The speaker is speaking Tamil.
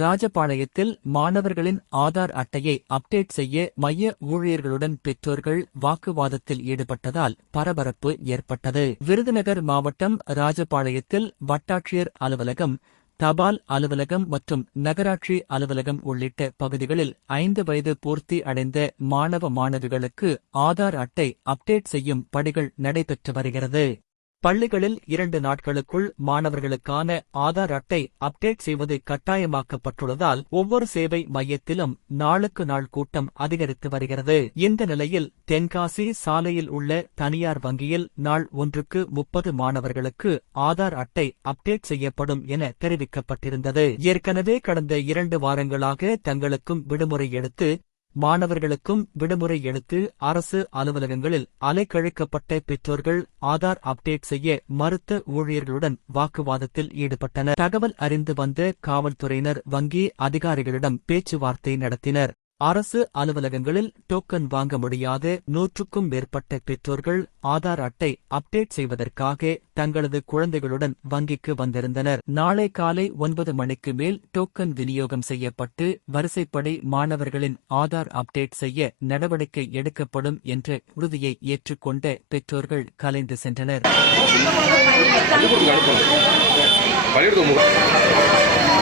ராஜபாளையத்தில் மாணவர்களின் ஆதார் அட்டையை அப்டேட் செய்ய மைய ஊழியர்களுடன் பெற்றோர்கள் வாக்குவாதத்தில் ஈடுபட்டதால் பரபரப்பு ஏற்பட்டது. விருதுநகர் மாவட்டம் ராஜபாளையத்தில் வட்டாட்சியர் அலுவலகம் தபால் அலுவலகம் மற்றும் நகராட்சி அலுவலகம் உள்ளிட்ட பகுதிகளில் ஐந்து வயது பூர்த்தி அடைந்த மாணவ மாணவிகளுக்கு ஆதார் அட்டை அப்டேட் செய்யும் பணிகள் நடைபெற்று வருகிறது. பள்ளிகளில் இரண்டு நாட்களுக்குள் மாணவர்களுக்கான ஆதார் அட்டை அப்டேட் செய்வது கட்டாயமாக்கப்பட்டுள்ளதால் ஒவ்வொரு சேவை மையத்திலும் நாளுக்கு நாள் கூட்டம் அதிகரித்து வருகிறது. இந்த நிலையில் தென்காசி சாலையில் உள்ள தனியார் வங்கியில் நாள் ஒன்றுக்கு முப்பது மாணவர்களுக்கு ஆதார் அட்டை அப்டேட் செய்யப்படும் என தெரிவிக்கப்பட்டிருந்தது. ஏற்கனவே கடந்த இரண்டு வாரங்களாக தங்களுக்கும் விடுமுறை எடுத்து மாணவர்களுக்கும் விடுமுறை எடுத்து அரசு அலுவலகங்களில் அலைக்கழிக்கப்பட்ட பெற்றோர்கள் ஆதார் அப்டேட் செய்ய மறுத்த ஊழியர்களுடன் வாக்குவாதத்தில் ஈடுபட்டனர். தகவல் அறிந்து வந்த காவல்துறையினர் வங்கி அதிகாரிகளிடம் பேச்சுவார்த்தை நடத்தினர். அரசு அலுவலகங்களில் டோக்கன் வாங்க முடியாத நூற்றுக்கும் மேற்பட்ட பெற்றோர்கள் ஆதார் அட்டை அப்டேட் செய்வதற்காக தங்களது குழந்தைகளுடன் வங்கிக்கு வந்திருந்தனர். நாளை காலை ஒன்பது மணிக்கு மேல் டோக்கன் விநியோகம் செய்யப்பட்டு வரிசைப்படி மாணவர்களின் ஆதார் அப்டேட் செய்ய நடவடிக்கை எடுக்கப்படும் என்ற உறுதியை ஏற்றுக்கொண்ட பெற்றோர்கள் கலைந்து சென்றனர்.